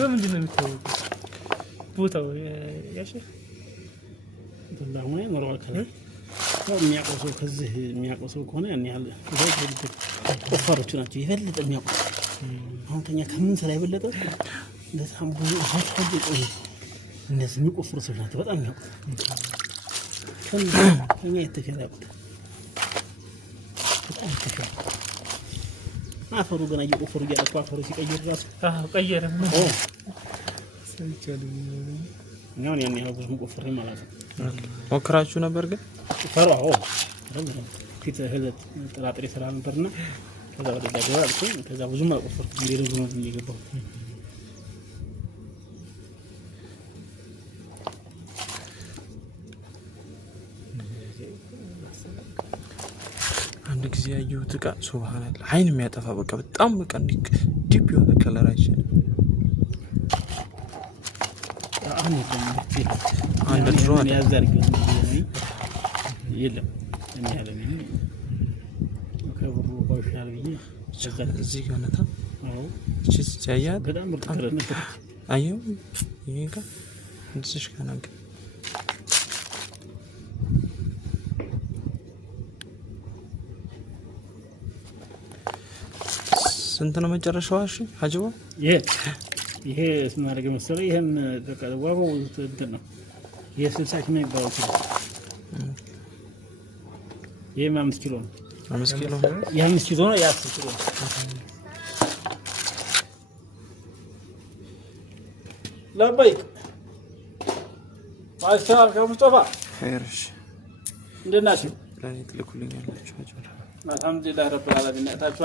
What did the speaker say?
በምንድን ነው የሚታወቀው ቦታው ያሸ እንደውም ነው ከላይ የሚያቆሰው ከዚህ የሚያቆሰው ከሆነ ያን ያህል ቆፋሮች ናቸው የበለጠ የሚያቆሱ አሁን ከኛ ከምን ስራ የበለጠ ለታም ብዙ ሀሳብ ይቆይ እነዚህ የሚቆፍሩ ሰዎች ናቸው በጣም የሚያቆሱ ከኛ የተከራቁ በጣም ተከራቁ አፈሩ ገና እየቆፈሩ እያለቁ አፈሩ ሲቀይር ራሱ ቀየረ ነው ያን ያህል ብዙ ቆፍሬ ማለት ነው ሞክራችሁ ነበር ግን ፈራው ፊት ህለት ጥራጥሬ ስራ ነበርና ከዛ ወደ ገባ አልኩኝ ከዛ ብዙ ማቆፈርኩ እንደዚህ ነው የሚገባው አንድ ጊዜ ያየሁት ዕቃ ሱብሃንአላህ አይን የሚያጠፋ በቃ በጣም በቃ ዲፕ የሆነ ከለራችን አንድ ድሮ ያዛርግ የለም እኔ ያለኝ ከብሩ ቆሻል ብዬ እዚህ ጋር ነታ አዎ እቺ ሲያያት በጣም ምርጥ አየው ይሄ ጋር እንስሽ ከናገ ስንት ነው መጨረሻው? እሺ ሀጅቦ ይሄ ስማርገ መሰለኝ ይሄን ተቀዋው እንትን ነው የ60 ኪሎ ይባላል ይሄ 5 ኪሎ ነው 5 ኪሎ የ5 ኪሎ ነው የ10 ኪሎ ለባይክ ማሻአላ ከሙስጠፋ ኸይርሽ እንደናችሁ ለኔ ትልኩልኛላችሁ አልሐምዱሊላህ ረብል ዓለሚን ታቻው